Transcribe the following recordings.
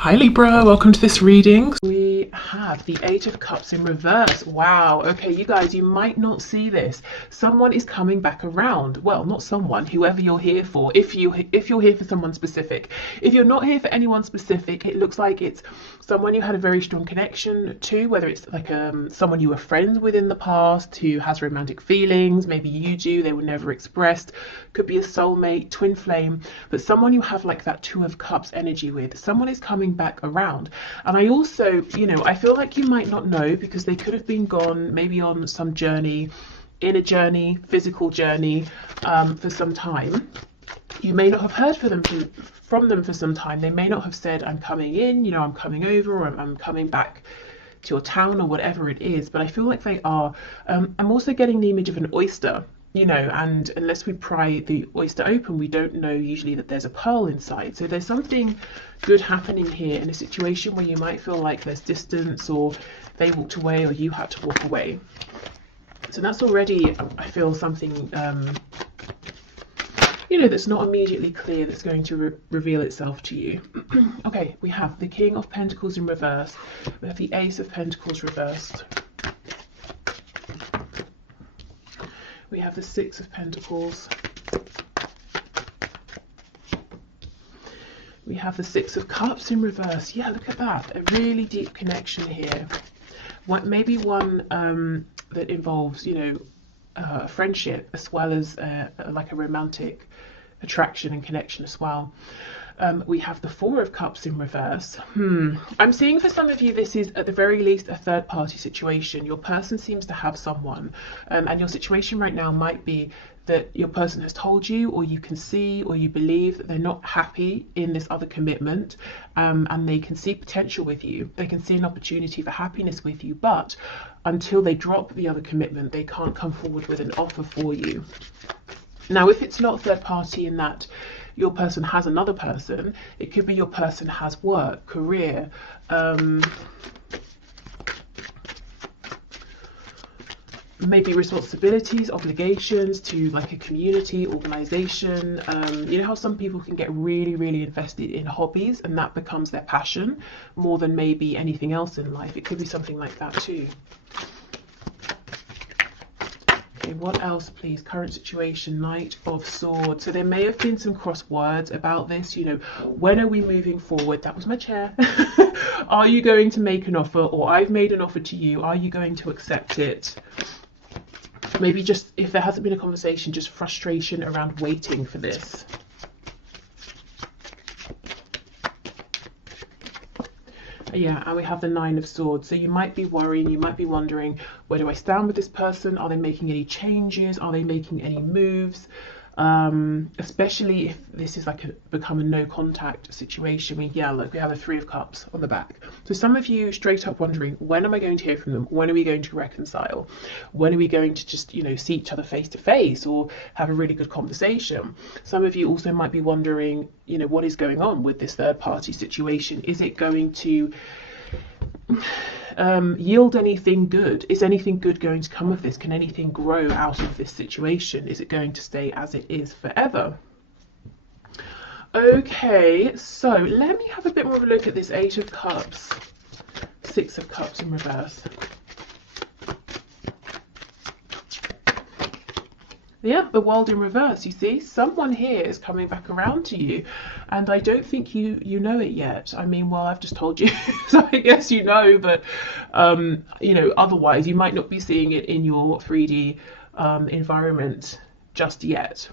Hi Libra, welcome to this reading. We have the Eight of Cups in reverse. Wow, okay, you guys, you might not see this. Someone is coming back around. Well, not someone, whoever you're here for, if you're here for someone specific. If you're not here for anyone specific, it looks like it's someone you had a very strong connection to, whether it's like someone you were friends with in the past who has romantic feelings, maybe you do, they were never expressed, could be a soulmate, twin flame, but someone you have like that Two of Cups energy with. Someone is coming back around. And I also, I feel like you might not know because they could have been gone maybe on some journey, inner journey, physical journey, for some time. You may not have heard from them for some time. They may not have said, I'm coming in, I'm coming over, or I'm coming back to your town, or whatever it is. But I feel like they are. I'm also getting the image of an oyster, and unless we pry the oyster open, we don't know usually that there's a pearl inside. So there's something good happening here in a situation where you might feel like there's distance, or they walked away, or you had to walk away. So that's already, I feel, something that's not immediately clear that's going to reveal itself to you. Okay, we have the King of Pentacles in reverse. We have the Ace of Pentacles reversed. We have the Six of Pentacles. We have the Six of Cups in reverse. Yeah, look at that. A really deep connection here. Maybe one that involves, friendship as well as like a romantic attraction and connection as well. We have the Four of Cups in reverse. I'm seeing for some of you this is at the very least a third party situation. Your person seems to have someone, and your situation right now might be that your person has told you, or you can see, or you believe that they're not happy in this other commitment, and they can see potential with you. They can see an opportunity for happiness with you, but until they drop the other commitment, they can't come forward with an offer for you. Now, if it's not third party in that your person has another person, it could be your person has work, career, maybe responsibilities, obligations to like a community, organization. You know how some people can get really, really invested in hobbies and that becomes their passion more than maybe anything else in life. It could be something like that too. Okay, what else, please? Current situation, Knight of Swords. So there may have been some cross words about this, when are we moving forward? That was my chair. Are you going to make an offer, or I've made an offer to you? Are you going to accept it? Maybe just, if there hasn't been a conversation, just frustration around waiting for this. Yeah, and we have the Nine of Swords. So you might be worrying, you might be wondering, where do I stand with this person? Are they making any changes? Are they making any moves? Especially if this is like become a no contact situation. I mean, yeah, look, we have a Three of Cups on the back. So some of you straight up wondering, when am I going to hear from them? When are we going to reconcile? When are we going to just, see each other face to face or have a really good conversation? Some of you also might be wondering, what is going on with this third party situation? Is it going to yield anything good? Is anything good going to come of this? Can anything grow out of this situation? Is it going to stay as it is forever? Okay, so let me have a bit more of a look at this Eight of Cups, Six of Cups in reverse. Yeah, the World in reverse. You see, someone here is coming back around to you, and I don't think you know it yet. I mean, well, I've just told you, so I guess you know, but otherwise you might not be seeing it in your 3D environment just yet.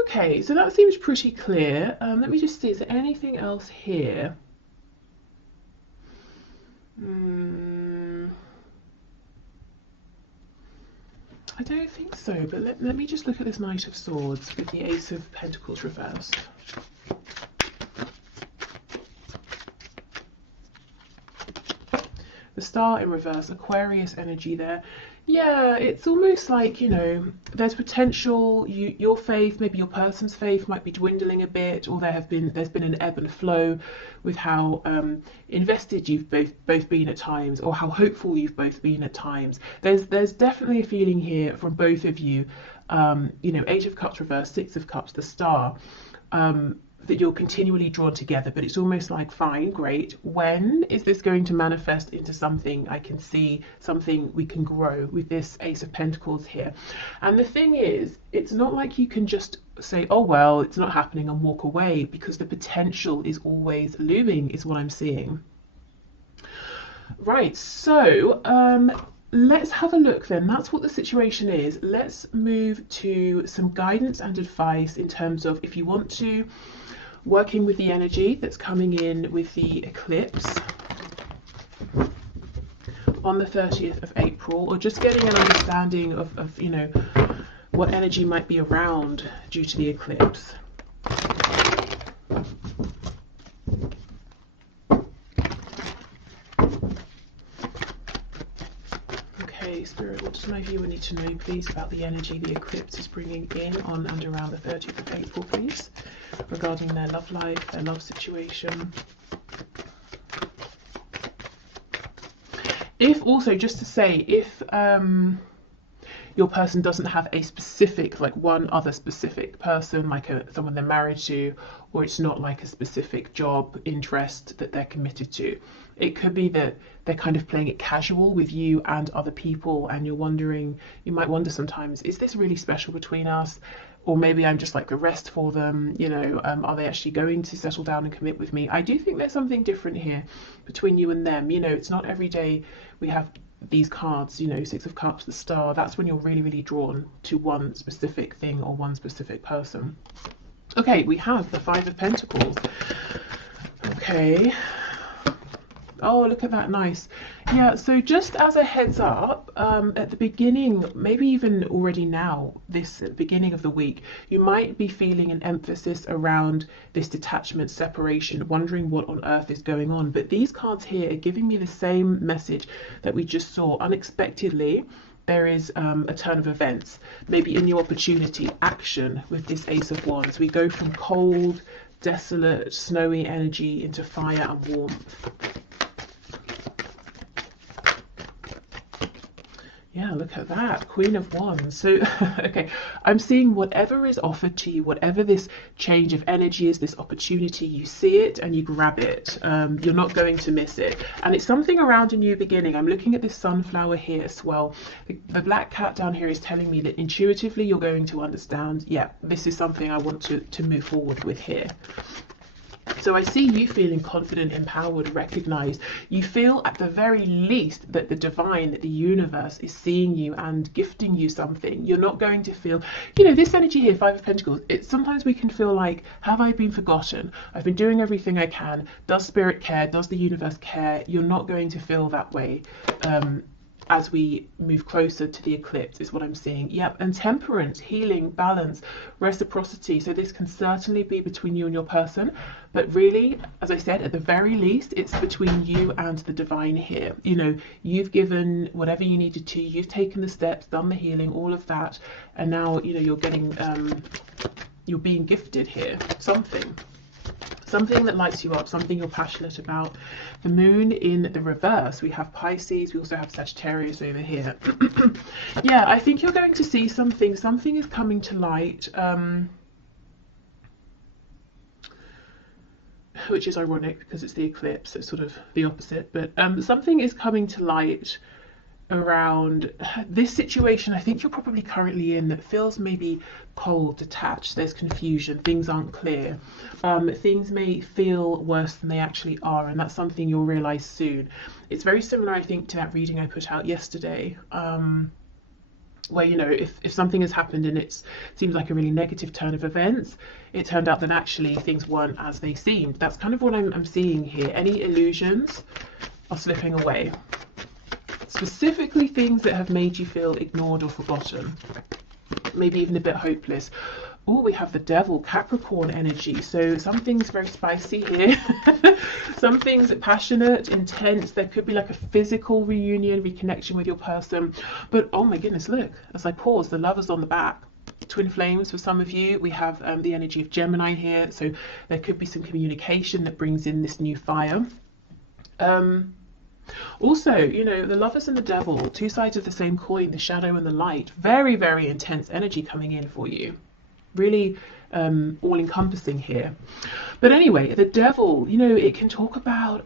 Okay, so that seems pretty clear. Let me just see, is there anything else here? I don't think so, but let me just look at this Knight of Swords with the Ace of Pentacles reversed. The Star in reverse, Aquarius energy there. Yeah, it's almost like, there's potential, your faith, maybe your person's faith might be dwindling a bit, or there's been an ebb and flow with how invested you've both been at times, or how hopeful you've both been at times. There's definitely a feeling here from both of you, Eight of Cups reversed, Six of Cups, the Star. that you're continually drawn together, but it's almost like, fine, great, when is this going to manifest into something I can see, something we can grow with this Ace of Pentacles here? And the thing is, it's not like you can just say, oh well, it's not happening, and walk away, because the potential is always looming, is what I'm seeing. Right, so let's have a look then. That's what the situation is. Let's move to some guidance and advice in terms of, if you want to, working with the energy that's coming in with the eclipse on the 30th of April, or just getting an understanding of you know, what energy might be around due to the eclipse. Okay, Spirit, what does my viewer need to know, please, about the energy the eclipse is bringing in on and around the 30th of April, please, regarding their love life, their love situation? If also, just to say, if your person doesn't have a specific, like one other specific person, like someone they're married to, or it's not like a specific job interest that they're committed to, it could be that they're kind of playing it casual with you and other people, and you're wondering, you might wonder sometimes, is this really special between us? Or maybe I'm just like the rest for them, you know, are they actually going to settle down and commit with me? I do think there's something different here between you and them. You know, it's not every day we have these cards, you know, Six of Cups, the Star. That's when you're really, really drawn to one specific thing or one specific person. Okay, we have the Five of Pentacles. Okay. Oh, look at that, nice. Yeah, so just as a heads up, at the beginning, maybe even already now, this beginning of the week, you might be feeling an emphasis around this detachment, separation, wondering what on earth is going on. But these cards here are giving me the same message that we just saw. Unexpectedly, there is a turn of events, maybe a new opportunity, action with this Ace of Wands. We go from cold, desolate, snowy energy into fire and warmth. Yeah, look at that, Queen of Wands. So, okay, I'm seeing whatever is offered to you, whatever this change of energy is, this opportunity, you see it and you grab it. You're not going to miss it. And it's something around a new beginning. I'm looking at this sunflower here as well. The black cat down here is telling me that intuitively you're going to understand, yeah, this is something I want to move forward with here. So I see you feeling confident, empowered, recognized. You feel at the very least that the divine, that the universe is seeing you and gifting you something. You're not going to feel, you know, this energy here, Five of Pentacles, sometimes we can feel like, have I been forgotten? I've been doing everything I can. Does Spirit care? Does the universe care? You're not going to feel that way. As we move closer to the eclipse is what I'm seeing. Yep, and temperance, healing, balance, reciprocity. So this can certainly be between you and your person, but really, as I said, at the very least, it's between you and the divine here. You know, you've given whatever you needed to, you've taken the steps, done the healing, all of that, and now, you know, you're getting, you're being gifted here, something that lights you up, something you're passionate about. The moon in the reverse, we have Pisces, we also have Sagittarius over here. Yeah, I think you're going to see something is coming to light, which is ironic because it's the eclipse, it's sort of the opposite, but something is coming to light around this situation I think you're probably currently in that feels maybe cold, detached, there's confusion, things aren't clear, things may feel worse than they actually are, and that's something you'll realize soon. It's very similar, I think, to that reading I put out yesterday, where, you know, if something has happened and it seems like a really negative turn of events, it turned out that actually things weren't as they seemed. That's kind of what I'm seeing here. Any illusions are slipping away. Specifically things that have made you feel ignored or forgotten, maybe even a bit hopeless. Oh, we have the Devil, Capricorn energy. So something's very spicy here. Something's passionate, intense. There could be like a physical reunion, reconnection with your person. But oh my goodness, look, as I pause, the Lover's on the back. Twin flames for some of you. We have the energy of Gemini here. So there could be some communication that brings in this new fire. Also, you know, the Lovers and the Devil, two sides of the same coin, the shadow and the light. Very, very intense energy coming in for you. Really all-encompassing here. But anyway, the devil, you know, it can talk about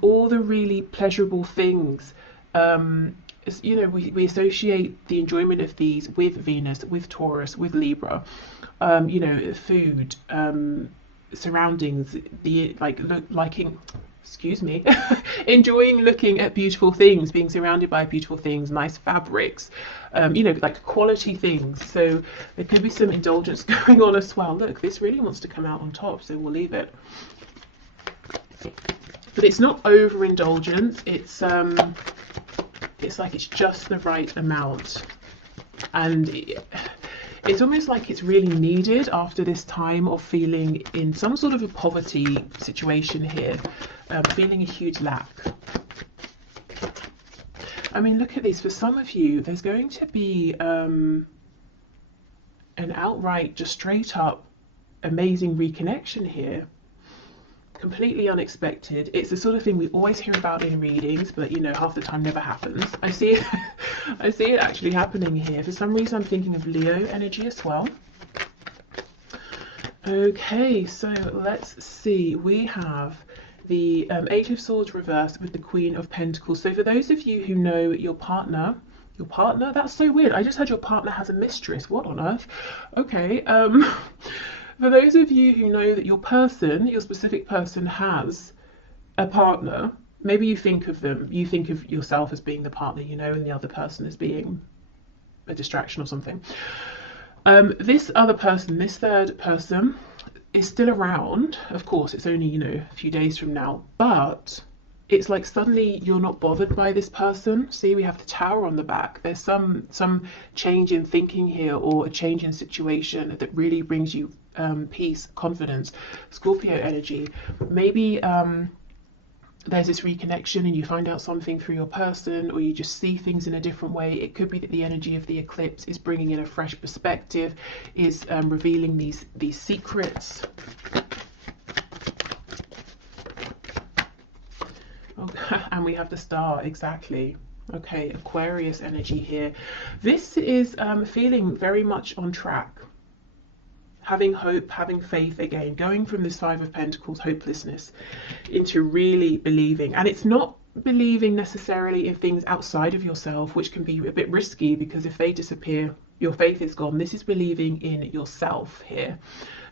all the really pleasurable things. You know, we associate the enjoyment of these with Venus, with Taurus, with Libra. You know, food, surroundings, the liking, excuse me, enjoying looking at beautiful things, being surrounded by beautiful things, nice fabrics, you know, like quality things. So there could be some indulgence going on as well. Look, this really wants to come out on top, so we'll leave it. But it's not overindulgence. It's like it's just the right amount, and it's almost like it's really needed after this time of feeling in some sort of a poverty situation here, feeling a huge lack. I mean, look at this. For some of you, there's going to be an outright, just straight up amazing reconnection here. Completely unexpected. It's the sort of thing we always hear about in readings, but you know, half the time never happens. I see it I see it actually happening here. For some reason I'm thinking of Leo energy as well. Okay, so let's see. We have the Eight of Swords reversed with the Queen of Pentacles. So for those of you who know your partner, that's so weird. I just heard your partner has a mistress. What on earth? Okay, for those of you who know that your person, your specific person, has a partner, maybe you think of them, you think of yourself as being the partner, you know, and the other person as being a distraction or something. This other person, this third person, is still around. Of course, it's only, you know, a few days from now, but it's like suddenly you're not bothered by this person. See, we have the Tower on the back. There's some change in thinking here, or a change in situation that really brings you peace, confidence. Scorpio energy. Maybe there's this reconnection and you find out something through your person, or you just see things in a different way. It could be that the energy of the eclipse is bringing in a fresh perspective, is revealing these secrets. Okay. And we have the Star, exactly. Okay, Aquarius energy here. This is feeling very much on track. Having hope, having faith again, going from this Five of Pentacles, hopelessness, into really believing. And it's not believing necessarily in things outside of yourself, which can be a bit risky, because if they disappear, your faith is gone. This is believing in yourself here.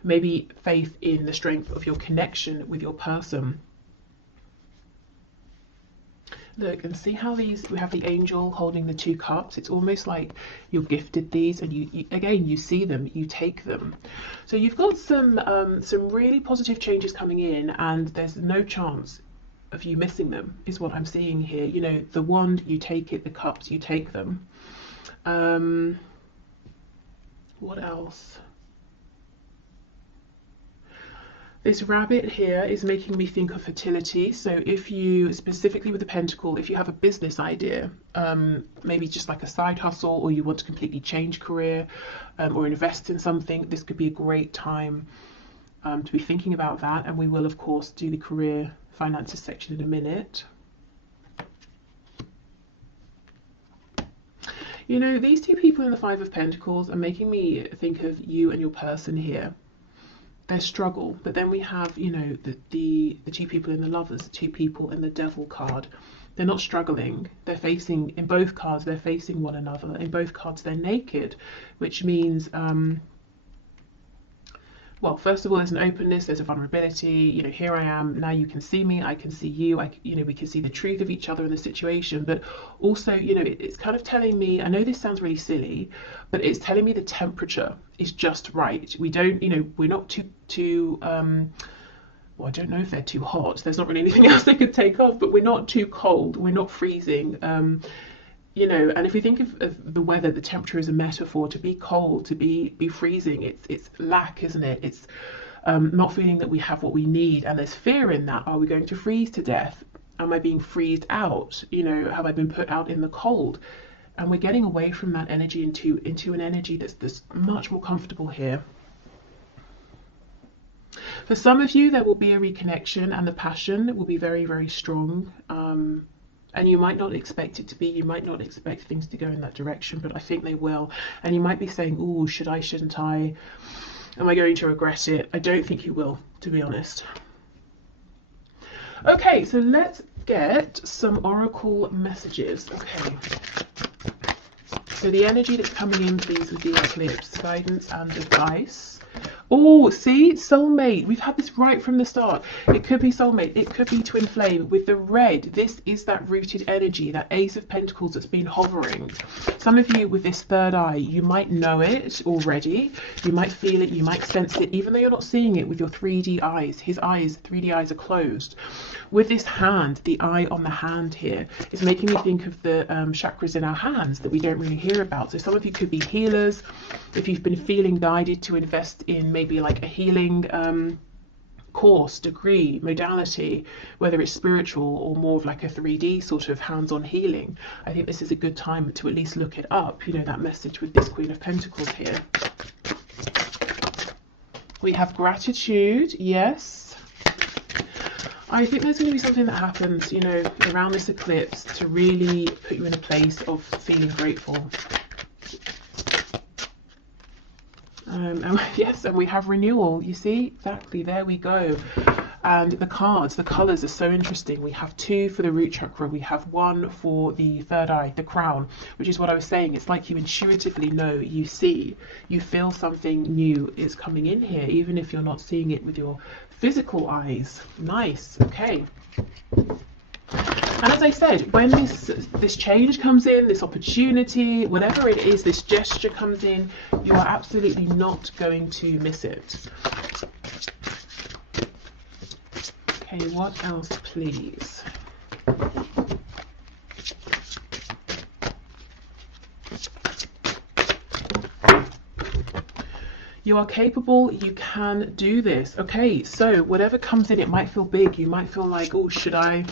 Maybe faith in the strength of your connection with your person. Look and see how these, we have the angel holding the two cups. It's almost like you're gifted these, and you again, you see them, you take them. So you've got some really positive changes coming in, and there's no chance of you missing them, is what I'm seeing here. You know, the wand, you take it, the cups, you take them. What else? This rabbit here is making me think of fertility. So if you, specifically with the pentacle, if you have a business idea, maybe just like a side hustle, or you want to completely change career, or invest in something, this could be a great time to be thinking about that. And we will, of course, do the career finances section in a minute. You know, these two people in the Five of Pentacles are making me think of you and your person here. Their struggle, but then we have, you know, the two people in the Lovers, the two people in the Devil card. They're not struggling. They're facing, in both cards, they're facing one another. In both cards, they're naked, which means, well, first of all, there's an openness, there's a vulnerability. You know, here I am, now you can see me, I can see you, you know, we can see the truth of each other in the situation. But also, you know, it's kind of telling me, I know this sounds really silly, but it's telling me the temperature is just right. We don't, you know, we're not too well, I don't know if they're too hot. There's not really anything else they could take off, but we're not too cold, we're not freezing. You know, and if we think of the weather, the temperature is a metaphor. To be cold, to be freezing, it's lack, isn't it? It's not feeling that we have what we need, and there's fear in that. Are we going to freeze to death? Am I being freezed out? You know, have I been put out in the cold? And we're getting away from that energy into an energy that's much more comfortable here. For some of you, there will be a reconnection, and the passion will be very, very strong. And you might not expect it to be, you might not expect things to go in that direction, but I think they will. And you might be saying, oh, should I, shouldn't I? Am I going to regret it? I don't think you will, to be honest. Okay, so let's get some oracle messages. Okay. So the energy that's coming in, please, with the eclipse, guidance and advice. Oh, see, soulmate. We've had this right from the start. It could be soulmate. It could be twin flame. With the red, this is that rooted energy, that Ace of Pentacles that's been hovering. Some of you with this third eye, you might know it already. You might feel it. You might sense it, even though you're not seeing it with your 3D eyes. His eyes, 3D eyes, are closed. With this hand, the eye on the hand here is making me think of the chakras in our hands that we don't really hear about. So some of you could be healers. If you've been feeling guided to invest in maybe like a healing course, degree, modality, whether it's spiritual or more of like a 3D sort of hands-on healing, I think this is a good time to at least look it up. You know, that message with this Queen of Pentacles here. We have gratitude, yes. I think there's going to be something that happens, you know, around this eclipse to really put you in a place of feeling grateful. And yes, and we have renewal, you see, exactly, there we go. And the cards, the colours are so interesting. We have 2 for the root chakra, we have 1 for the third eye, the crown, which is what I was saying. It's like you intuitively know, you see, you feel something new is coming in here, even if you're not seeing it with your physical eyes. Nice, okay. And as I said, when this change comes in, this opportunity, whatever it is, this gesture comes in, you are absolutely not going to miss it. Okay, what else, please? You are capable, you can do this. Okay, so whatever comes in, it might feel big. You might feel like, oh, should I?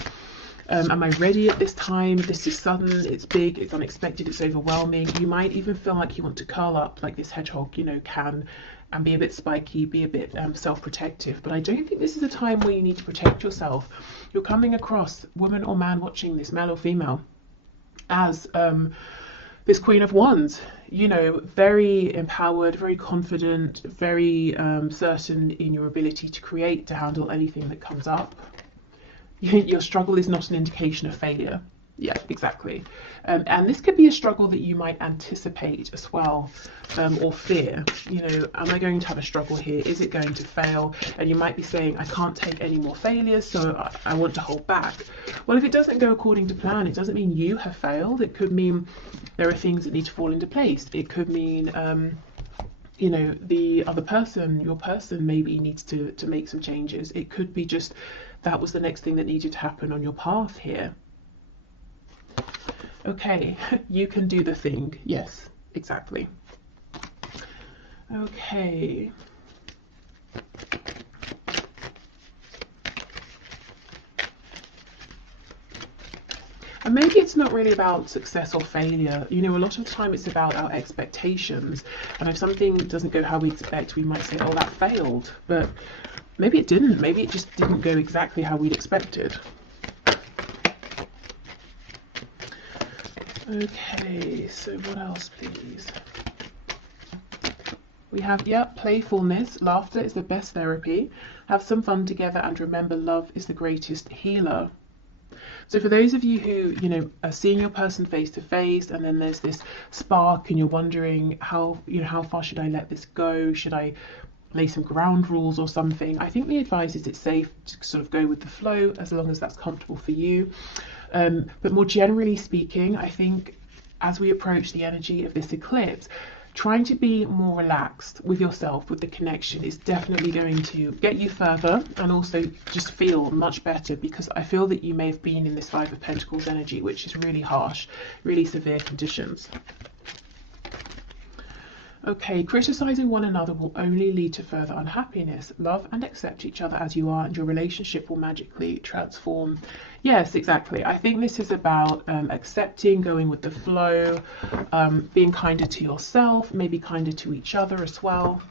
Am I ready at this time? This is sudden, it's big, it's unexpected, it's overwhelming. You might even feel like you want to curl up like this hedgehog, you know, can, and be a bit spiky, be a bit self-protective. But I don't think this is a time where you need to protect yourself. You're coming across, woman or man watching this, male or female, as this Queen of Wands, you know, very empowered, very confident, very certain in your ability to create, to handle anything that comes up. Your struggle is not an indication of failure. Yeah, exactly. And this could be a struggle that you might anticipate as well, or fear. You know, am I going to have a struggle here? Is it going to fail? And you might be saying, I can't take any more failures, so I want to hold back. Well, if it doesn't go according to plan, it doesn't mean you have failed. It could mean there are things that need to fall into place. It could mean you know, the other person, your person, maybe needs to make some changes. It could be just that was the next thing that needed to happen on your path here. Okay, you can do the thing. Yes, exactly. Okay. And maybe it's not really about success or failure. You know, a lot of the time it's about our expectations. And if something doesn't go how we expect, we might say, oh, that failed. But maybe it didn't. Maybe it just didn't go exactly how we'd expected. Okay, so what else, please? We have, yeah, playfulness. Laughter is the best therapy. Have some fun together and remember love is the greatest healer. So for those of you who, you know, are seeing your person face to face and then there's this spark and you're wondering how, you know, how far should I let this go? Should I lay some ground rules or something? I think the advice is it's safe to sort of go with the flow as long as that's comfortable for you. But more generally speaking, I think as we approach the energy of this eclipse, trying to be more relaxed with yourself, with the connection, is definitely going to get you further and also just feel much better, because I feel that you may have been in this Five of Pentacles energy, which is really harsh, really severe conditions. Okay, criticizing one another will only lead to further unhappiness. Love and accept each other as you are and your relationship will magically transform. Yes, exactly. I think this is about accepting, going with the flow, being kinder to yourself, maybe kinder to each other as well.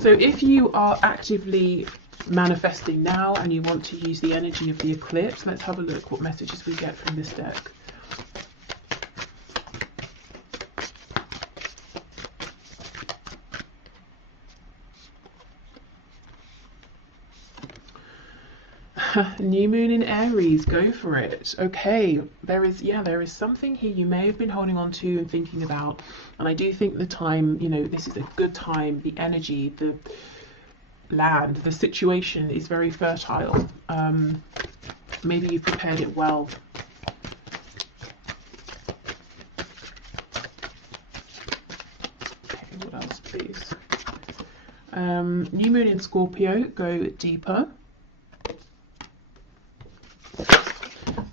So if you are actively manifesting now and you want to use the energy of the eclipse. Let's have a look what messages we get from this deck. New moon in Aries, go for it. Okay, there is something here you may have been holding on to and thinking about, and I do think the time, you know, this is a good time. The energy, the land, the situation is very fertile. Maybe you've prepared it well. Okay, what else, please? New moon in Scorpio, go deeper.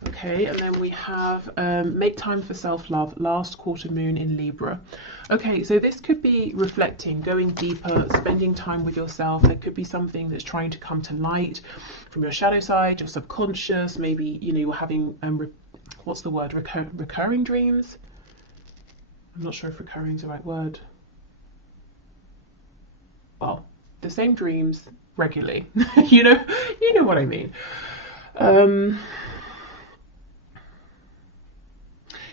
Okay, and then we have make time for self-love, last quarter moon in Libra. Okay, so this could be reflecting, going deeper, spending time with yourself. There could be something that's trying to come to light from your shadow side, your subconscious. Maybe, you know, you're having, what's the word, recurring dreams? I'm not sure if recurring is the right word. Well, the same dreams regularly. you know what I mean.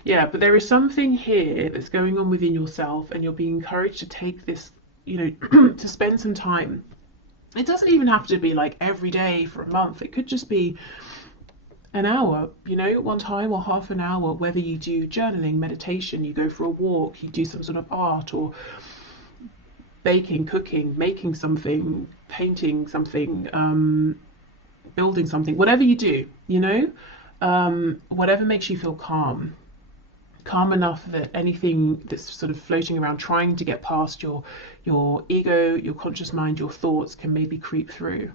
Yeah, but there is something here that's going on within yourself, and you're being encouraged to take this, you know, to spend some time. It doesn't even have to be like every day for a month. It could just be an hour, you know, one time, or half an hour, whether you do journaling, meditation, you go for a walk, you do some sort of art, or baking, cooking, making something, painting something, building something, whatever you do, you know, whatever makes you feel calm enough that anything that's sort of floating around trying to get past your ego, your conscious mind, your thoughts can maybe creep through.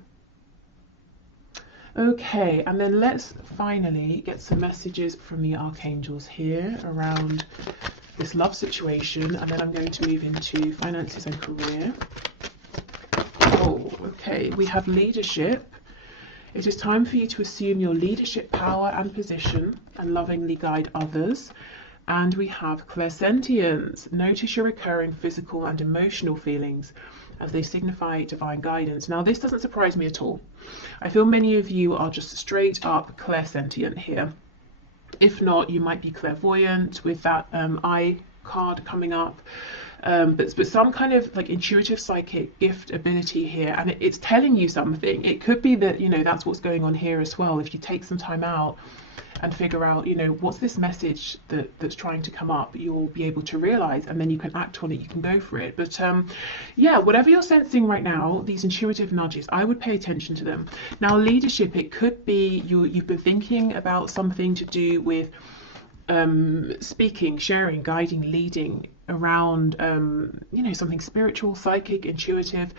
Okay, and then let's finally get some messages from the archangels here around this love situation, and then I'm going to move into finances and career. Oh, okay, we have leadership. It is time for you to assume your leadership power and position and lovingly guide others. And we have clairsentience. Notice your recurring physical and emotional feelings as they signify divine guidance. Now, this doesn't surprise me at all. I feel many of you are just straight up clairsentient here. If not, you might be clairvoyant with that eye card coming up. But some kind of like intuitive psychic gift ability here, and it's telling you something. It could be that, you know, that's what's going on here as well. If you take some time out and figure out, you know, what's this message that's trying to come up, you'll be able to realize, and then you can act on it, you can go for it. But yeah, whatever you're sensing right now, these intuitive nudges, I would pay attention to them. Now, leadership, it could be you've been thinking about something to do with speaking, sharing, guiding, leading around, you know, something spiritual, psychic, intuitive.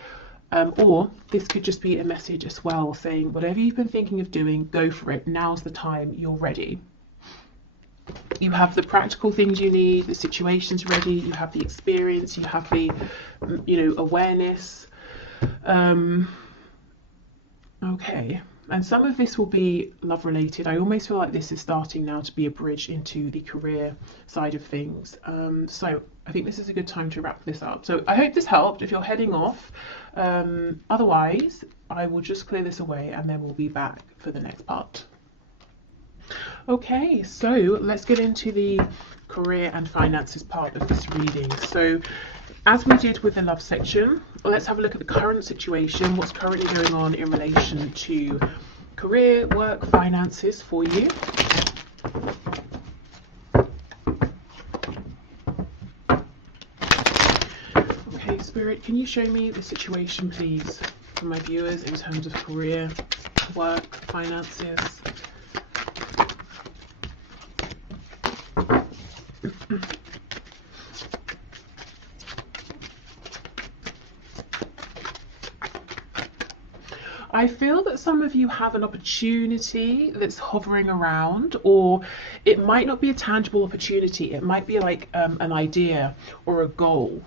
Or this could just be a message as well, saying whatever you've been thinking of doing, go for it. Now's the time, you're ready. You have the practical things you need, the situation's ready, you have the experience, you have the, you know, awareness. Okay, and some of this will be love related. I almost feel like this is starting now to be a bridge into the career side of things. So I think this is a good time to wrap this up. So I hope this helped if you're heading off. Otherwise, I will just clear this away and then we'll be back for the next part. Okay, so let's get into the career and finances part of this reading. So as we did with the love section, let's have a look at the current situation, what's currently going on in relation to career, work, finances for you. Okay, Spirit, can you show me the situation, please, for my viewers in terms of career, work, finances? I feel that some of you have an opportunity that's hovering around, or it might not be a tangible opportunity. It might be like an idea or a goal,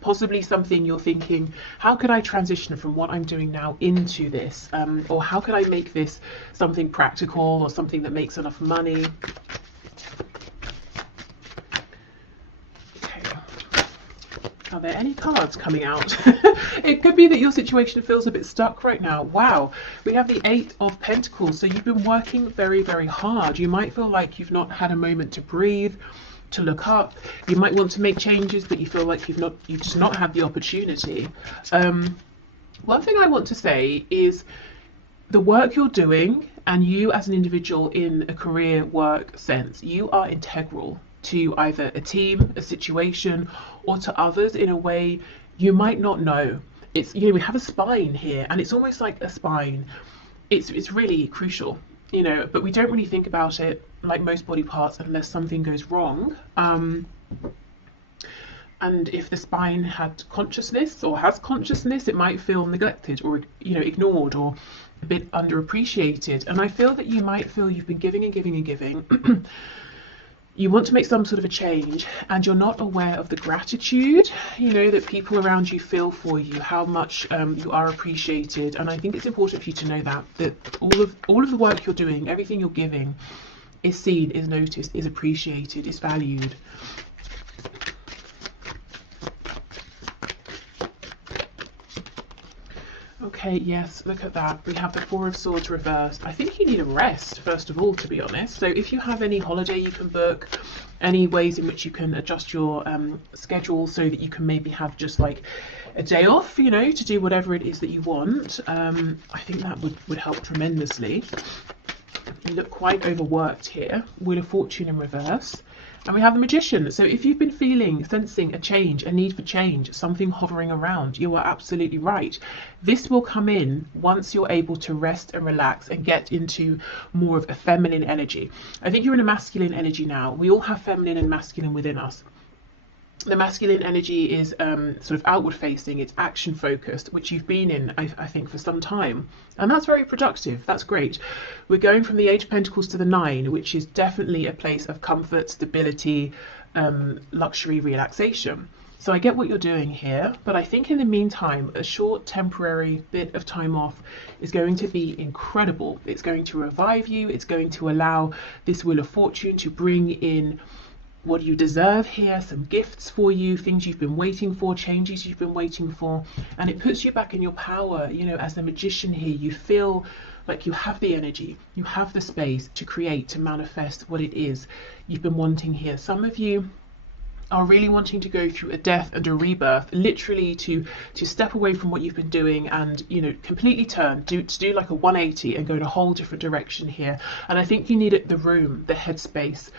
possibly something you're thinking, how could I transition from what I'm doing now into this? Or how could I make this something practical or something that makes enough money? Are there any cards coming out? It could be that your situation feels a bit stuck right now. Wow, we have the 8 of Pentacles. So you've been working very, very hard. You might feel like you've not had a moment to breathe, to look up. You might want to make changes, but you feel like you've just not had the opportunity. One thing I want to say is the work you're doing, and you as an individual in a career work sense, you are integral to either a team, a situation, or to others in a way you might not know. It's, you know, we have a spine here, and it's almost like a spine. It's really crucial, you know, but we don't really think about it like most body parts unless something goes wrong. And if the spine had consciousness or has consciousness, it might feel neglected or, you know, ignored or a bit underappreciated. And I feel that you might feel you've been giving and giving and giving. You want to make some sort of a change, and you're not aware of the gratitude, you know, that people around you feel for you, how much you are appreciated. And I think it's important for you to know that all of the work you're doing, everything you're giving, is seen, is noticed, is appreciated, is valued. Okay, yes, look at that. We have the 4 of Swords reversed. I think you need a rest, first of all, to be honest. So if you have any holiday you can book, any ways in which you can adjust your schedule so that you can maybe have just like a day off, you know, to do whatever it is that you want, I think that would help tremendously. You look quite overworked here. Wheel of Fortune in reverse. And we have the Magician. So if you've been sensing a change, a need for change, something hovering around, you are absolutely right. This will come in once you're able to rest and relax and get into more of a feminine energy. I think you're in a masculine energy now. We all have feminine and masculine within us. The masculine energy is sort of outward facing, it's action focused, which you've been in, I think, for some time. And that's very productive, that's great. We're going from the 8 of Pentacles to the 9, which is definitely a place of comfort, stability, luxury, relaxation. So I get what you're doing here, but I think in the meantime, a short temporary bit of time off is going to be incredible. It's going to revive you, it's going to allow this Wheel of Fortune to bring in what you deserve here, some gifts for you, things you've been waiting for, changes you've been waiting for, and it puts you back in your power. You know, as the Magician here, you feel like you have the energy, you have the space to create, to manifest what it is you've been wanting here. Some of you are really wanting to go through a death and a rebirth, literally to step away from what you've been doing and, you know, completely turn, to do like a 180 and go in a whole different direction here. And I think you need the room, the headspace,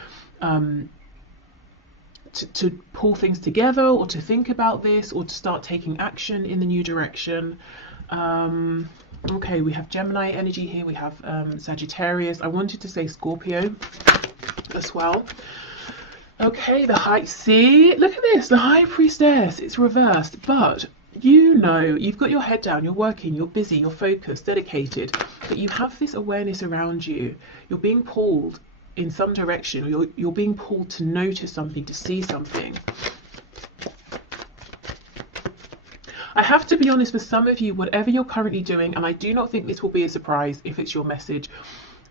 to pull things together, or to think about this, or to start taking action in the new direction. Okay, we have Gemini energy here, we have Sagittarius. I wanted to say Scorpio as well. Okay, the High, see, look at this, the High Priestess, it's reversed, but you know, you've got your head down, you're working, you're busy, you're focused, dedicated, but you have this awareness around you. You're being pulled in some direction, or you're being pulled to notice something, to see something. I have to be honest, for some of you, whatever you're currently doing, and I do not think this will be a surprise if it's your message,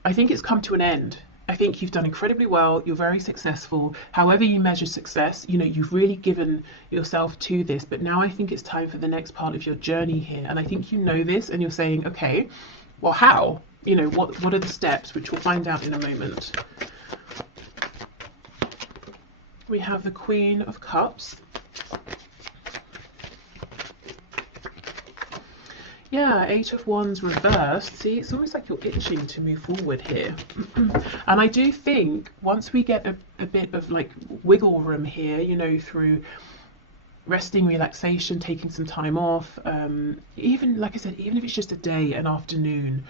I think it's come to an end. I think you've done incredibly well, you're very successful. However you measure success, you know, you've really given yourself to this, but now I think it's time for the next part of your journey here. And I think you know this, and you're saying, okay, well, how? You know, what are the steps, which we'll find out in a moment. We have the Queen of Cups. Yeah, 8 of Wands reversed. See, it's almost like you're itching to move forward here. And I do think once we get a bit of like wiggle room here, you know, through resting, relaxation, taking some time off, even, like I said, even if it's just a day, an afternoon,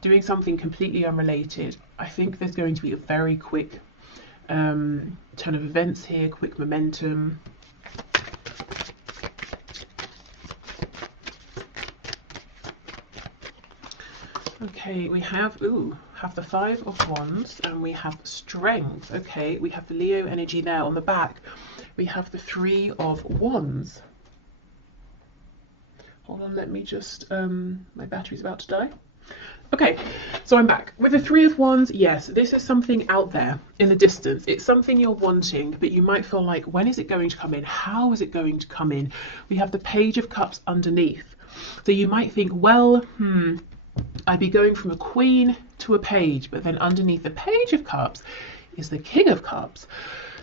doing something completely unrelated, I think there's going to be a very quick turn of events here, quick momentum. Okay, we have the 5 of Wands, and we have Strength. Okay, we have the Leo energy there on the back. We have the 3 of Wands. Hold on, let me just, my battery's about to die. Okay, so I'm back. With the Three of Wands, yes, this is something out there in the distance. It's something you're wanting, but you might feel like, when is it going to come in? How is it going to come in? We have the Page of Cups underneath. So you might think, well, I'd be going from a queen to a page, but then underneath the Page of Cups is the King of Cups.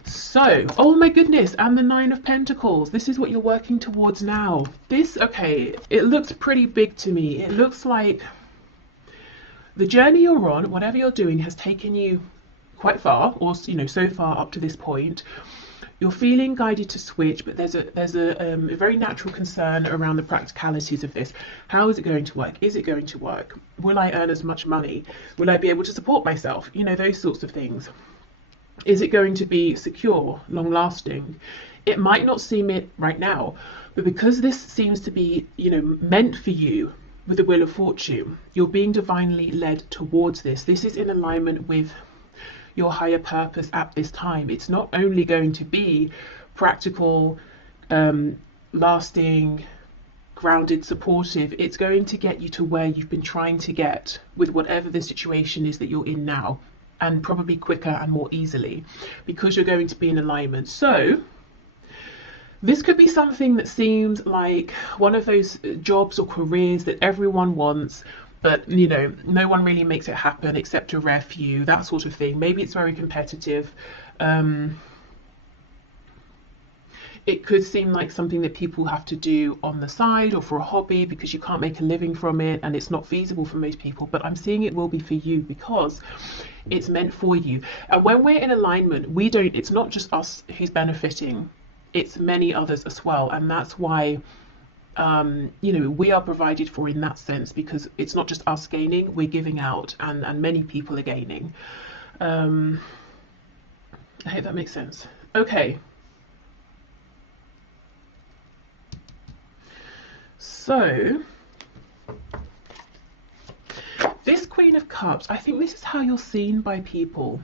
So, oh my goodness, and the Nine of Pentacles. This is what you're working towards now. This, okay, it looks pretty big to me. It looks like the journey you're on, whatever you're doing, has taken you quite far, or so far up to this point. You're feeling guided to switch, but there's a very natural concern around the practicalities of this. How is it going to work? Is it going to work? Will I earn as much money? Will I be able to support myself? Those sorts of things. Is it going to be secure, long lasting? It might not seem it right now, but because this seems to be, meant for you, with the Wheel of Fortune, you're being divinely led towards this. This is in alignment with your higher purpose at this time. It's not only going to be practical, lasting, grounded, supportive. It's going to get you to where you've been trying to get with whatever the situation is that you're in now, and probably quicker and more easily, because you're going to be in alignment. So this could be something that seems like one of those jobs or careers that everyone wants, but no one really makes it happen except a rare few, that sort of thing. Maybe it's very competitive. It could seem like something that people have to do on the side or for a hobby, because you can't make a living from it and it's not feasible for most people. But I'm seeing it will be for you, because it's meant for you. And when we're in alignment, it's not just us who's benefiting. It's many others as well, and that's why we are provided for in that sense, because it's not just us gaining, we're giving out, and many people are gaining. I hope that makes sense. Okay, so this Queen of Cups, I think this is how you're seen by people,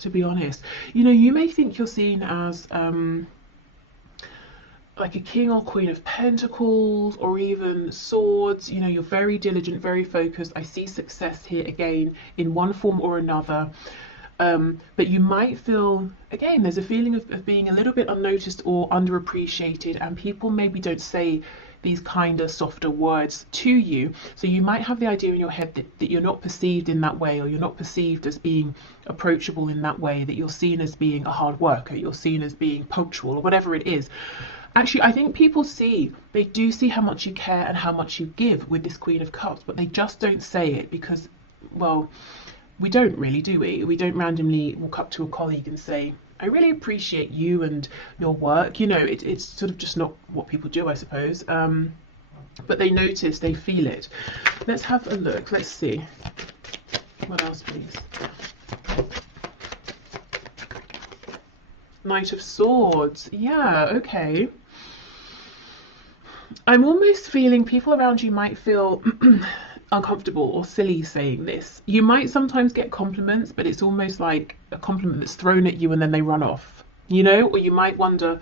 to be honest. You may think you're seen as like a King or Queen of Pentacles, or even Swords. You're very diligent, very focused. I see success here again in one form or another. But you might feel, again, there's a feeling of being a little bit unnoticed or underappreciated, and people maybe don't say these kinder, softer words to you. So you might have the idea in your head that you're not perceived in that way, or you're not perceived as being approachable in that way, that you're seen as being a hard worker, you're seen as being punctual, or whatever it is. Actually, I think people they do see how much you care and how much you give with this Queen of Cups, but they just don't say it because, well, we don't really, do we? We don't randomly walk up to a colleague and say, I really appreciate you and your work. It's sort of just not what people do, I suppose. But they notice, they feel it. Let's have a look. Let's see. What else, please? Knight of Swords. Yeah, okay. I'm almost feeling people around you might feel uncomfortable or silly saying this. You might sometimes get compliments, but it's almost like a compliment that's thrown at you and then they run off, or you might wonder,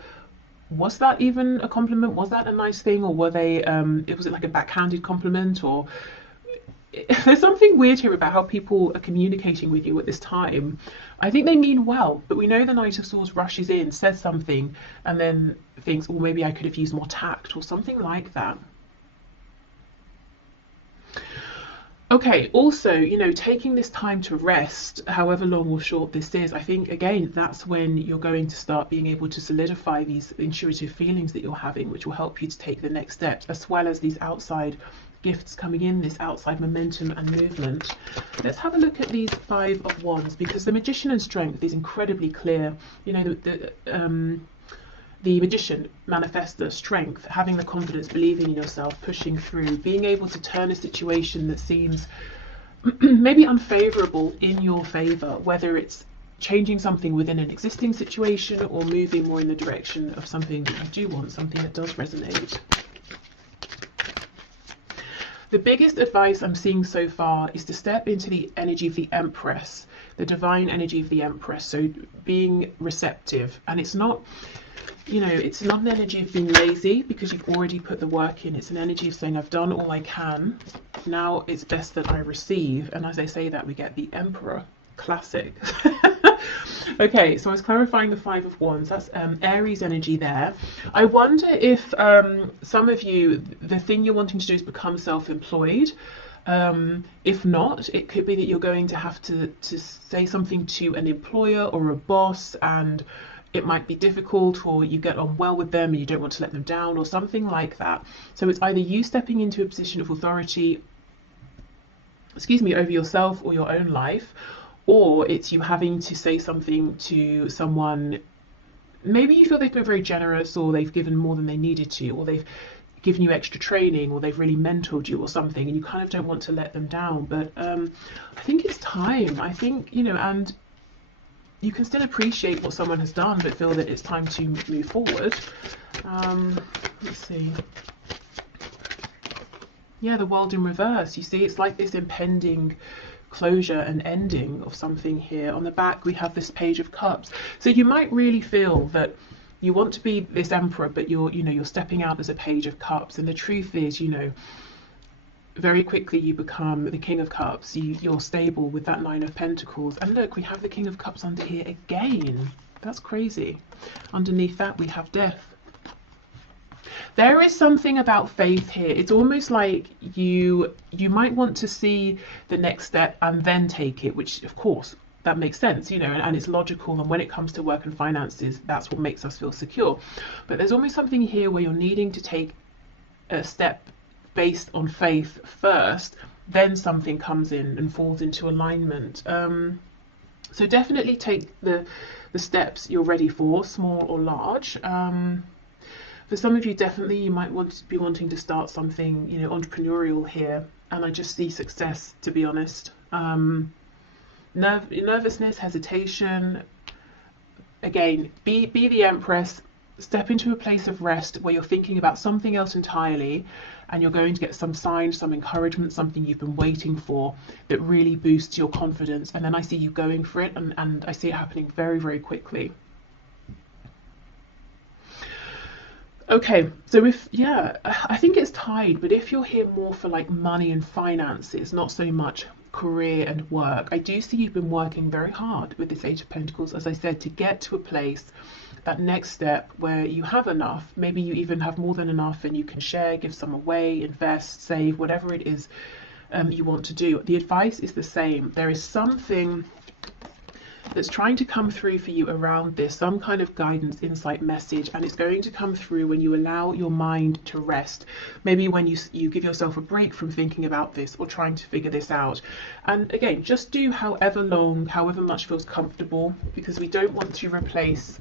was that even a compliment? Was that a nice thing? Or was it like a backhanded compliment? Or there's something weird here about how people are communicating with you at this time. I think they mean well, but we know the Knight of Swords rushes in, says something, and then thinks, oh, maybe I could have used more tact or something like that. Okay, also, taking this time to rest, however long or short this is, I think, again, that's when you're going to start being able to solidify these intuitive feelings that you're having, which will help you to take the next steps, as well as these outside gifts coming in, this outside momentum and movement. Let's have a look at these Five of Wands, because the Magician and Strength is incredibly clear. The Magician manifests the strength, having the confidence, believing in yourself, pushing through, being able to turn a situation that seems maybe unfavorable in your favor, whether it's changing something within an existing situation or moving more in the direction of something that you do want, something that does resonate. The biggest advice I'm seeing so far is to step into the energy of the Empress, the divine energy of the Empress. So being receptive, and it's not, you know, it's not an energy of being lazy because you've already put the work in. It's an energy of saying, I've done all I can. Now it's best that I receive. And as I say that, we get the Emperor. Classic. Okay, so I was clarifying the Five of Wands. That's Aries energy there. I wonder if some of you, the thing you're wanting to do is become self-employed. If not, it could be that you're going to have to say something to an employer or a boss, and it might be difficult, or you get on well with them and you don't want to let them down, or something like that. So it's either you stepping into a position of authority, over yourself or your own life, or it's you having to say something to someone. Maybe you feel they've been very generous, or they've given more than they needed to, or they've given you extra training, or they've really mentored you or something, and you kind of don't want to let them down. But I think it's time. I think, you know, and you can still appreciate what someone has done, but feel that it's time to move forward. Let's see. Yeah, the World in reverse. You see, it's like this impending closure and ending of something here. On the back, we have this Page of Cups. So you might really feel that you want to be this Emperor, but you're stepping out as a Page of Cups. And the truth is, you know, very quickly you become the King of Cups. You're stable with that Nine of Pentacles. And look, we have the King of Cups under here again. That's crazy. Underneath that, we have Death. There is something about faith here. It's almost like you might want to see the next step and then take it, which of course that makes sense, you know, and it's logical. And when it comes to work and finances, that's what makes us feel secure. But there's almost something here where you're needing to take a step based on faith first, then something comes in and falls into alignment. So definitely take the steps you're ready for, small or large. For some of you, definitely you might want to be wanting to start something, you know, entrepreneurial here. And I just see success, to be honest. Nervousness, hesitation. Again, be the Empress. Step into a place of rest where you're thinking about something else entirely, and you're going to get some signs, some encouragement, something you've been waiting for that really boosts your confidence. And then I see you going for it, and I see it happening very, very quickly. Okay, so I think it's tied, but if you're here more for like money and finances, not so much career and work, I do see you've been working very hard with this Eight of Pentacles, as I said, to get to a place, that next step where you have enough. Maybe you even have more than enough and you can share, give some away, invest, save, whatever it is you want to do. The advice is the same. There is something that's trying to come through for you around this, some kind of guidance, insight, message, and it's going to come through when you allow your mind to rest. Maybe when you give yourself a break from thinking about this or trying to figure this out. And again, just do however long, however much feels comfortable, because we don't want to replace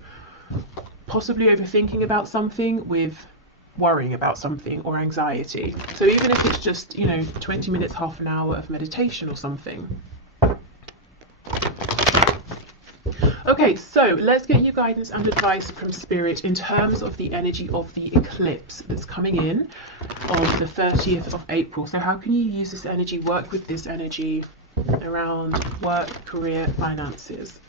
possibly overthinking about something with worrying about something or anxiety. So even if it's just, you know, 20 minutes, half an hour of meditation or something. Okay, so let's get you guidance and advice from Spirit in terms of the energy of the eclipse that's coming in on the 30th of April. So how can you use this energy, work with this energy around work, career, finances?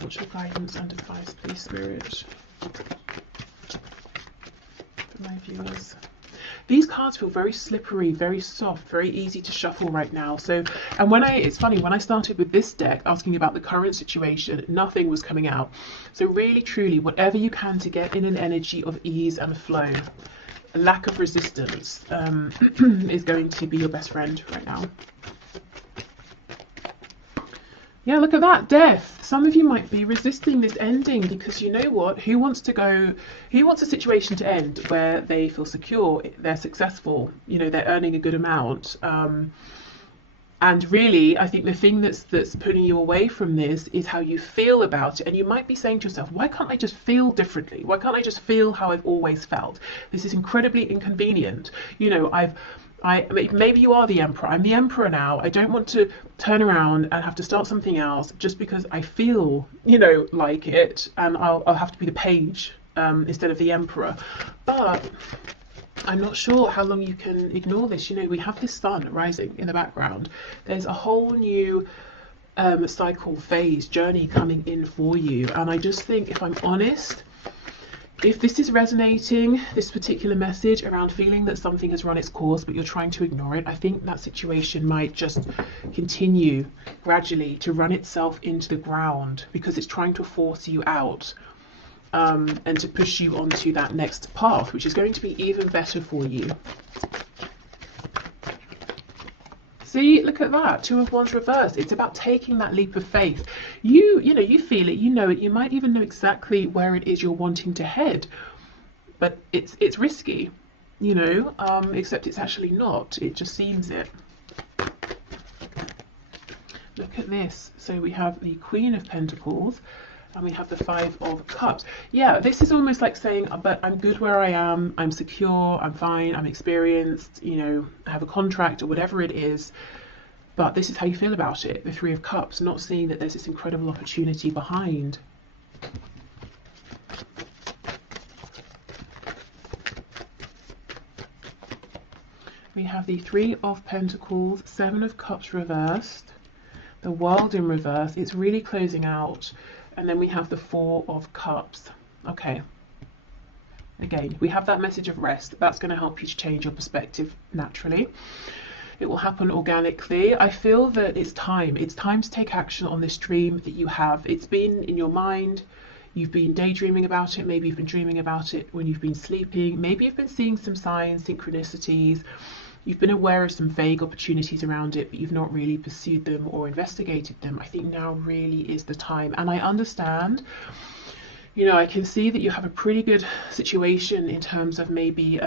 What's your guidance and advice, please, Spirit, for my viewers? These cards feel very slippery, very soft, very easy to shuffle right now. So, and it's funny, when I started with this deck asking about the current situation, nothing was coming out. So really, truly, whatever you can to get in an energy of ease and flow, a lack of resistance is going to be your best friend right now. Yeah, look at that, Death. Some of you might be resisting this ending because you know what? Who wants a situation to end where they feel secure, they're successful, you know, they're earning a good amount. And really, I think the thing that's pulling you away from this is how you feel about it. And you might be saying to yourself, why can't I just feel differently? Why can't I just feel how I've always felt? This is incredibly inconvenient. You know, maybe you are the Emperor. I'm the Emperor now. I don't want to turn around and have to start something else just because I feel, you know, like it, and I'll have to be the page instead of the Emperor. But I'm not sure how long you can ignore this. You know, we have this sun rising in the background. There's a whole new cycle, phase, journey coming in for you. And I just think, if I'm honest, if this is resonating, this particular message around feeling that something has run its course but you're trying to ignore it, I think that situation might just continue gradually to run itself into the ground, because it's trying to force you out, and to push you onto that next path, which is going to be even better for you. See, look at that, Two of Wands reversed. It's about taking that leap of faith. You know, you feel it, you know it, you might even know exactly where it is you're wanting to head, but it's risky, you know, except it's actually not. It just seems it. Look at this. So we have the Queen of Pentacles, and we have the Five of Cups. Yeah, this is almost like saying, but I'm good where I am, I'm secure, I'm fine, I'm experienced, you know, I have a contract or whatever it is, but this is how you feel about it. The Three of Cups, not seeing that there's this incredible opportunity behind. We have the Three of Pentacles, Seven of Cups reversed, the World in reverse. It's really closing out. And then we have the Four of Cups. Okay. Again, we have that message of rest. That's going to help you to change your perspective naturally. It will happen organically. I feel that it's time. It's time to take action on this dream that you have. It's been in your mind. You've been daydreaming about it. Maybe you've been dreaming about it when you've been sleeping. Maybe you've been seeing some signs, synchronicities. You've been aware of some vague opportunities around it, but you've not really pursued them or investigated them. I think now really is the time. And I understand, you know, I can see that you have a pretty good situation in terms of maybe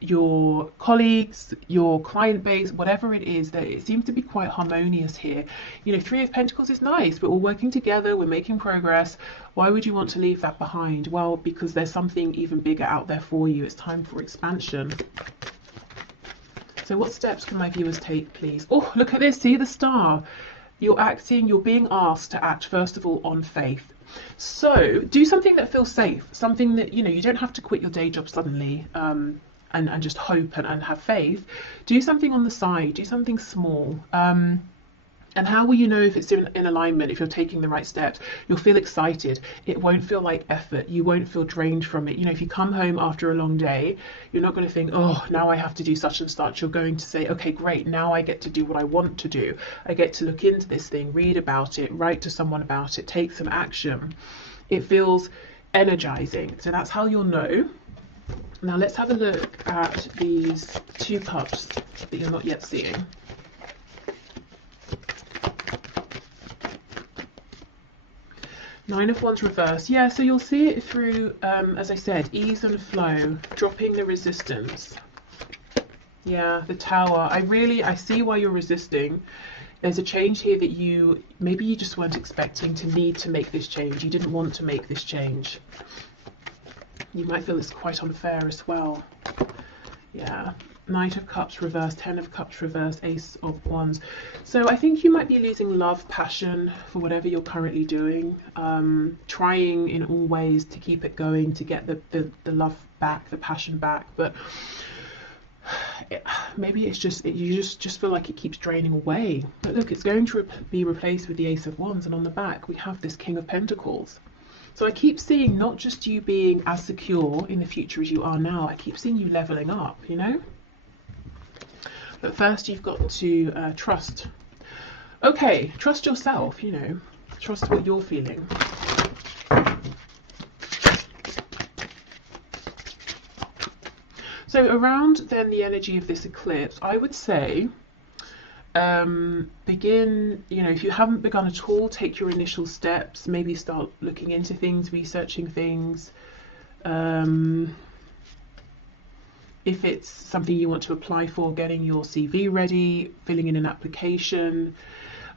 your colleagues, your client base, whatever it is, that it seems to be quite harmonious here. You know, Three of Pentacles is nice, but we're working together, we're making progress. Why would you want to leave that behind? Well, because there's something even bigger out there for you. It's time for expansion. So what steps can my viewers take, please? Oh, look at this, see the star. You're being asked to act, first of all, on faith. So do something that feels safe, something that, you know, you don't have to quit your day job suddenly, and just hope and have faith. Do something on the side, do something small. And how will you know if it's in alignment, if you're taking the right steps? You'll feel excited. It won't feel like effort. You won't feel drained from it. You know, if you come home after a long day, you're not going to think, oh, now I have to do such and such. You're going to say, okay, great, now I get to do what I want to do. I get to look into this thing, read about it, write to someone about it, take some action. It feels energizing. So that's how you'll know. Now let's have a look at these two cups that you're not yet seeing. Nine of Wands reverse. Yeah, so you'll see it through, as I said, ease and flow, dropping the resistance. Yeah, the Tower. I see why you're resisting. There's a change here that maybe you just weren't expecting to need to make this change. You didn't want to make this change. You might feel it's quite unfair as well. Yeah. Knight of Cups reverse, Ten of Cups reverse, Ace of Wands. So I think you might be losing love, passion for whatever you're currently doing. Trying in all ways to keep it going, to get the love back, the passion back. But maybe it's just, you just feel like it keeps draining away. But look, it's going to be replaced with the Ace of Wands. And on the back, we have this King of Pentacles. So I keep seeing not just you being as secure in the future as you are now, I keep seeing you leveling up, you know? But first you've got to trust. Okay, trust yourself, you know, trust what you're feeling. So around then the energy of this eclipse, I would say, begin, you know, if you haven't begun at all, take your initial steps, maybe start looking into things, researching things. If it's something you want to apply for, getting your CV ready, filling in an application.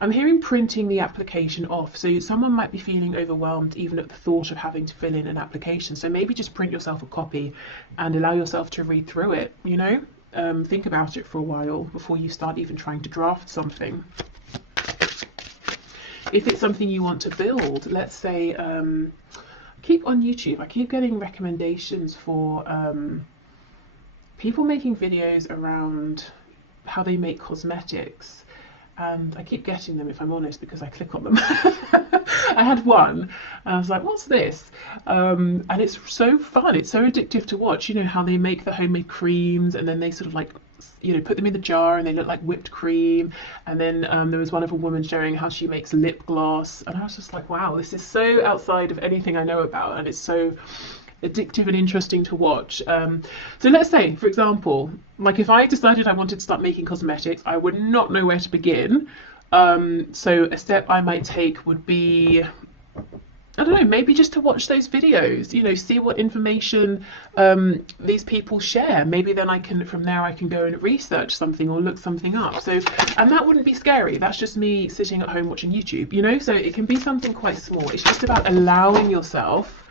I'm hearing printing the application off. So someone might be feeling overwhelmed even at the thought of having to fill in an application. So maybe just print yourself a copy and allow yourself to read through it, you know? Think about it for a while before you start even trying to draft something. If it's something you want to build, let's say, keep on YouTube. I keep getting recommendations for people making videos around how they make cosmetics and I keep getting them, if I'm honest, because I click on them. I had one and I was like, what's this? And it's so fun, it's so addictive to watch. You know how they make the homemade creams, and then they sort of like, you know, put them in the jar and they look like whipped cream. And then there was one of a woman showing how she makes lip gloss, and I was just like, wow, this is so outside of anything I know about, and it's so addictive and interesting to watch. So let's say, for example, like if I decided I wanted to start making cosmetics, I would not know where to begin. So a step I might take would be, I don't know, maybe just to watch those videos, you know, see what information these people share. Maybe then I can, from there I can go and research something or look something up. So, and that wouldn't be scary. That's just me sitting at home watching YouTube, you know. So it can be something quite small. It's just about allowing yourself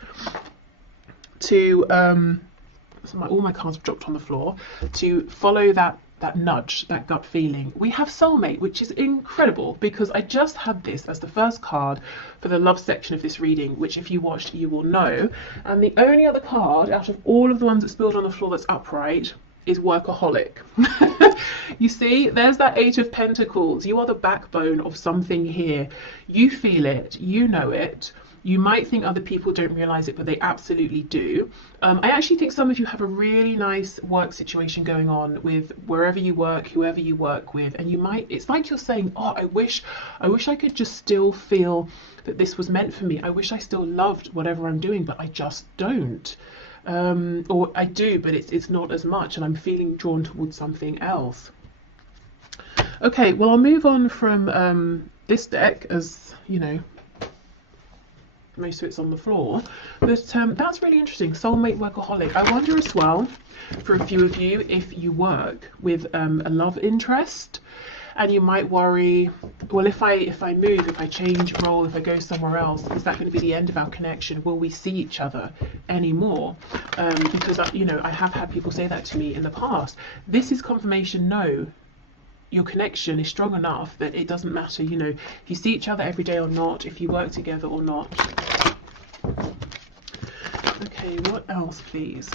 to all my cards have dropped on the floor, to follow that nudge, that gut feeling. We have soulmate, which is incredible, because I just had this as the first card for the love section of this reading, which if you watched you will know. And the only other card out of all of the ones that spilled on the floor that's upright is workaholic. You see, there's that Eight of Pentacles. You are the backbone of something here. You feel it, you know it. You might think other people don't realize it, but they absolutely do. I actually think some of you have a really nice work situation going on with wherever you work, whoever you work with, and you might, it's like you're saying, oh, I wish I could just still feel that this was meant for me. I wish I still loved whatever I'm doing, but I just don't. Or I do, but it's not as much, and I'm feeling drawn towards something else. Okay, well, I'll move on from this deck, as you know, most of it's on the floor, but that's really interesting. Soulmate, workaholic. I wonder as well, for a few of you, if you work with a love interest, and you might worry, well, if I move, if I change role, if I go somewhere else, is that going to be the end of our connection? Will we see each other anymore? Because you know, I have had people say that to me in the past. This is confirmation. No, your connection is strong enough that it doesn't matter, you know, if you see each other every day or not, if you work together or not. Okay, what else, please?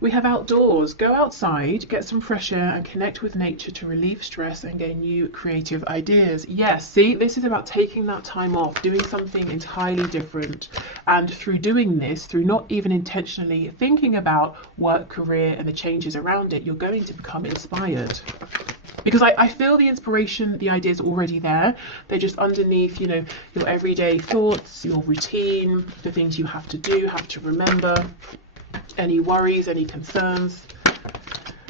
We have outdoors. Go outside, get some fresh air and connect with nature to relieve stress and gain new creative ideas. Yes, see, this is about taking that time off, doing something entirely different. And through doing this, through not even intentionally thinking about work, career and the changes around it, you're going to become inspired. Because I feel the inspiration, the ideas are already there. They're just underneath, you know, your everyday thoughts, your routine, the things you have to do, have to remember. Any worries, any concerns.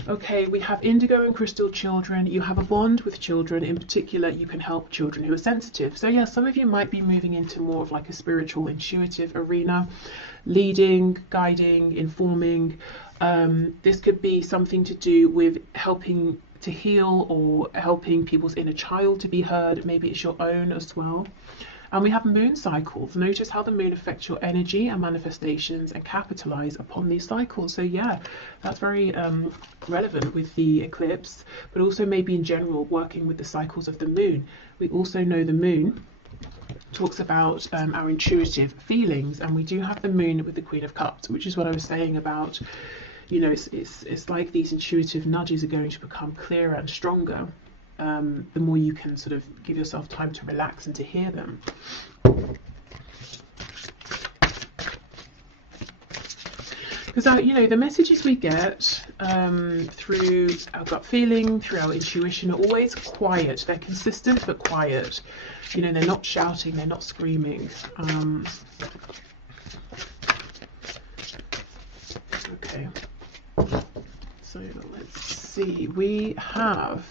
Okay, we have indigo and crystal children. You have a bond with children. In particular, you can help children who are sensitive. So yeah, some of you might be moving into more of like a spiritual, intuitive arena, leading, guiding, informing. This could be something to do with helping to heal or helping people's inner child to be heard. Maybe it's your own as well. And we have moon cycles. Notice how the moon affects your energy and manifestations and capitalize upon these cycles. So yeah, that's very relevant with the eclipse, but also maybe in general working with the cycles of the moon. We also know the moon talks about our intuitive feelings, and we do have the moon with the Queen of Cups, which is what I was saying about, you know, it's like these intuitive nudges are going to become clearer and stronger. The more you can sort of give yourself time to relax and to hear them. Because you know, the messages we get through our gut feeling, through our intuition, are always quiet. They're consistent but quiet. You know, they're not shouting, they're not screaming. Okay, so let's see. We have,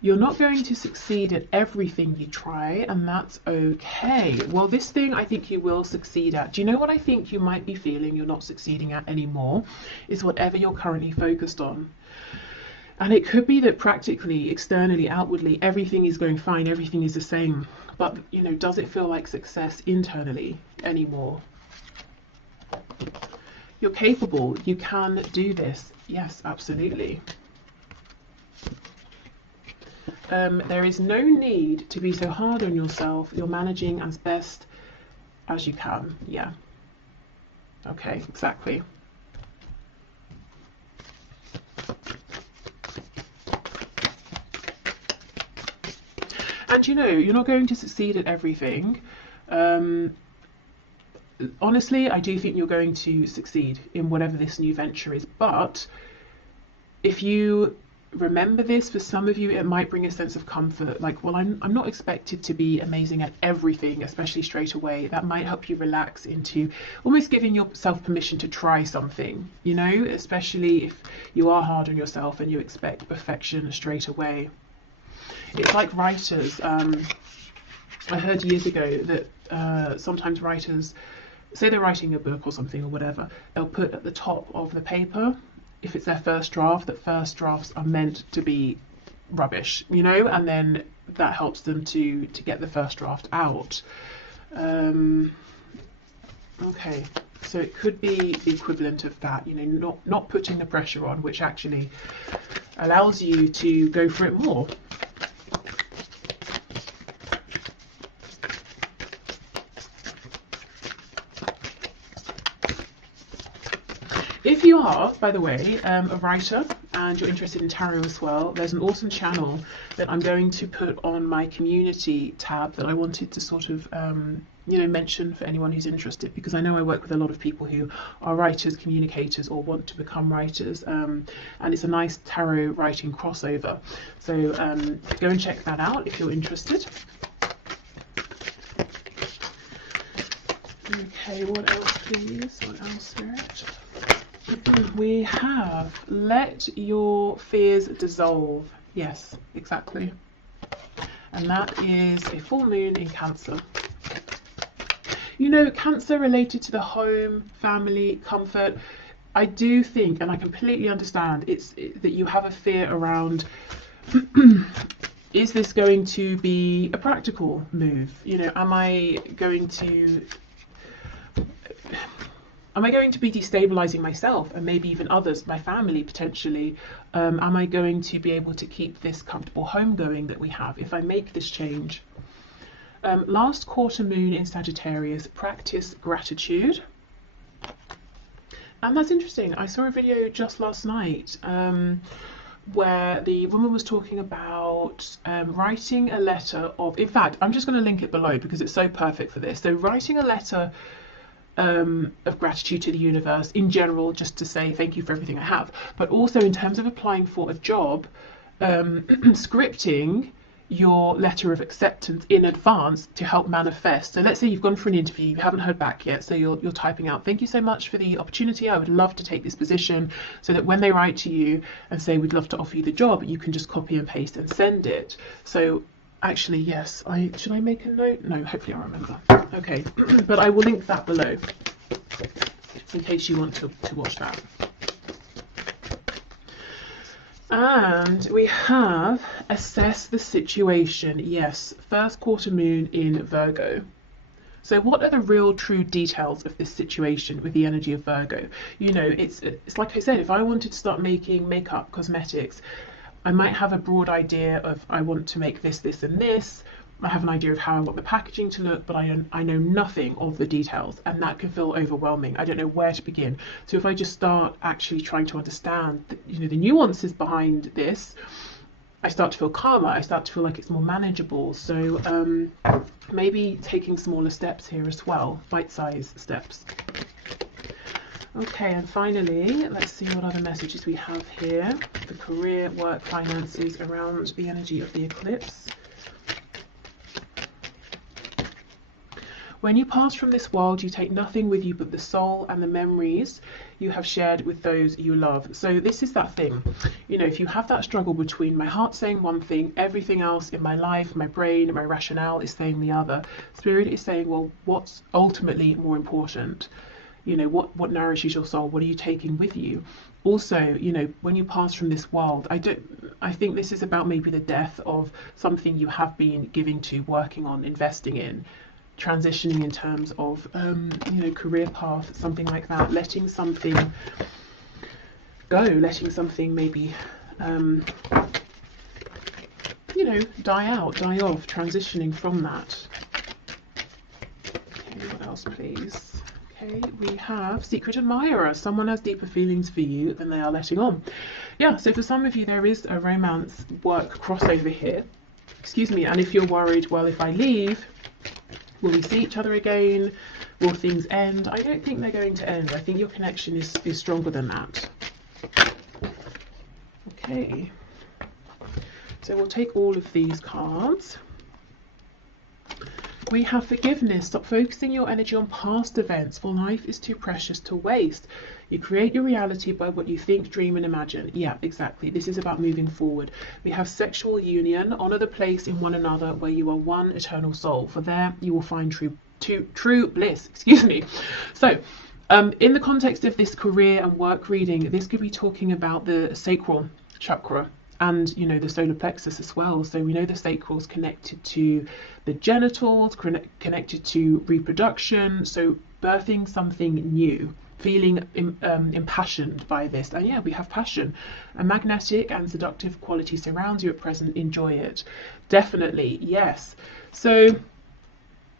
you're not going to succeed at everything you try, and that's okay. Well, this thing I think you will succeed at. Do you know what I think you might be feeling you're not succeeding at anymore? Is whatever you're currently focused on. And it could be that practically, externally, outwardly, everything is going fine, everything is the same. But, you know, does it feel like success internally anymore? You're capable. You can do this. Yes, absolutely. There is no need to be so hard on yourself. You're managing as best as you can. Yeah. Okay, exactly. And you know, you're not going to succeed at everything. Honestly, I do think you're going to succeed in whatever this new venture is. But if you remember this, for some of you, it might bring a sense of comfort. Like, well, I'm not expected to be amazing at everything, especially straight away. That might help you relax into almost giving yourself permission to try something, you know, especially if you are hard on yourself and you expect perfection straight away. It's like writers. I heard years ago that sometimes writers, say they're writing a book or something or whatever, they'll put at the top of the paper, if it's their first draft, that first drafts are meant to be rubbish, you know, and then that helps them to get the first draft out. Okay, so it could be the equivalent of that, you know, not putting the pressure on, which actually allows you to go for it more. If you are, by the way, a writer and you're interested in tarot as well, there's an awesome channel that I'm going to put on my community tab that I wanted to sort of, you know, mention for anyone who's interested, because I know I work with a lot of people who are writers, communicators, or want to become writers, and it's a nice tarot writing crossover. So go and check that out if you're interested. Okay, what else please? What else, Spirit? We have let your fears dissolve. Yes, exactly. And that is a full moon in Cancer. You know, Cancer related to the home, family, comfort. I do think, and I completely understand, that you have a fear around is this going to be a practical move? You know, am I going to be destabilizing myself and maybe even others, my family potentially? Am I going to be able to keep this comfortable home going that we have if I make this change? Last quarter moon in Sagittarius, practice gratitude. And that's interesting. I saw a video just last night where the woman was talking about writing a letter of, in fact, I'm just going to link it below because it's so perfect for this. So writing a letter of gratitude to the universe in general, just to say thank you for everything I have, but also in terms of applying for a job, scripting your letter of acceptance in advance to help manifest. So let's say you've gone for an interview, you haven't heard back yet, so you're typing out, thank you so much for the opportunity, I would love to take this position, so that when they write to you and say we'd love to offer you the job, you can just copy and paste and send it. So actually, yes, should I make a note? No, hopefully I'll remember. Okay, but I will link that below in case you want to watch that. And we have assess the situation. Yes, first quarter moon in Virgo. So what are the real true details of this situation with the energy of Virgo? You know, it's like I said, if I wanted to start making makeup, cosmetics, I might have a broad idea of I want to make this, this and this. I have an idea of how I want the packaging to look, but I know nothing of the details, and that can feel overwhelming. I don't know where to begin. So if I just start actually trying to understand the nuances behind this, I start to feel calmer. I start to feel like it's more manageable. So maybe taking smaller steps here as well, bite-sized steps. Okay, and finally, let's see what other messages we have here. The career, work, finances around the energy of the eclipse. When you pass from this world, you take nothing with you but the soul and the memories you have shared with those you love. So this is that thing, you know, if you have that struggle between my heart saying one thing, everything else in my life, my brain, my rationale is saying the other. Spirit is saying, well, what's ultimately more important? You know, what nourishes your soul? What are you taking with you? Also, you know, when you pass from this world, I think this is about maybe the death of something you have been giving to, working on, investing in, transitioning in terms of, you know, career path, something like that, letting something go, letting something maybe, you know, die out, die off, transitioning from that. Okay, what else, please? Okay, we have secret admirer. Someone has deeper feelings for you than they are letting on. Yeah, so for some of you, there is a romance work crossover here. excuse me, and if you're worried, well, if I leave, will we see each other again? Will things end? I don't think they're going to end. I think your connection is stronger than that. Okay. So we'll take all of these cards. We have forgiveness. Stop focusing your energy on past events, for life is too precious to waste. You create your reality by what you think, dream, and imagine. Yeah, exactly. This is about moving forward. We have sexual union. Honor the place in one another where you are one eternal soul. For there you will find true bliss. Excuse me. So, in the context of this career and work reading, this could be talking about the sacral chakra and, you know, the solar plexus as well. So we know the sacral is connected to the genitals, connected to reproduction. So birthing something new, feeling impassioned by this. And yeah, we have passion. A magnetic and seductive quality surrounds you at present. Enjoy it. Definitely, yes. So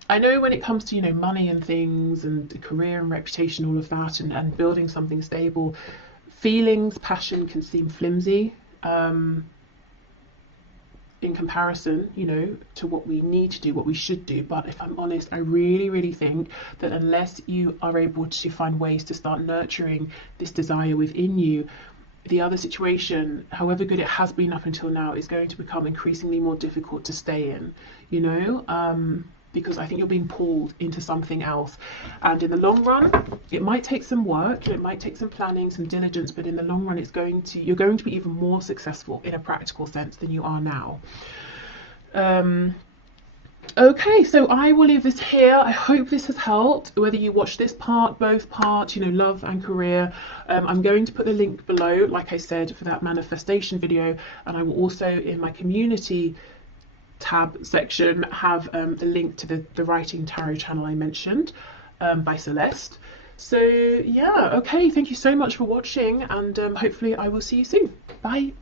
I know when it comes to, you know, money and things and career and reputation, all of that, and building something stable, feelings, passion can seem flimsy in comparison, you know, to what we need to do, what we should do. But if I'm honest, I really think that unless you are able to find ways to start nurturing this desire within you, the other situation, however good it has been up until now, is going to become increasingly more difficult to stay in, you know, because I think you're being pulled into something else. And in the long run, it might take some work, it might take some planning, some diligence, but in the long run, you're going to be even more successful in a practical sense than you are now. Okay, so I will leave this here. I hope this has helped, whether you watch this part, both parts, you know, love and career. I'm going to put the link below, like I said, for that manifestation video, and I will also, in my community tab section, have the link to the writing tarot channel I mentioned by Celeste. So yeah, okay, thank you so much for watching, and hopefully I will see you soon. Bye.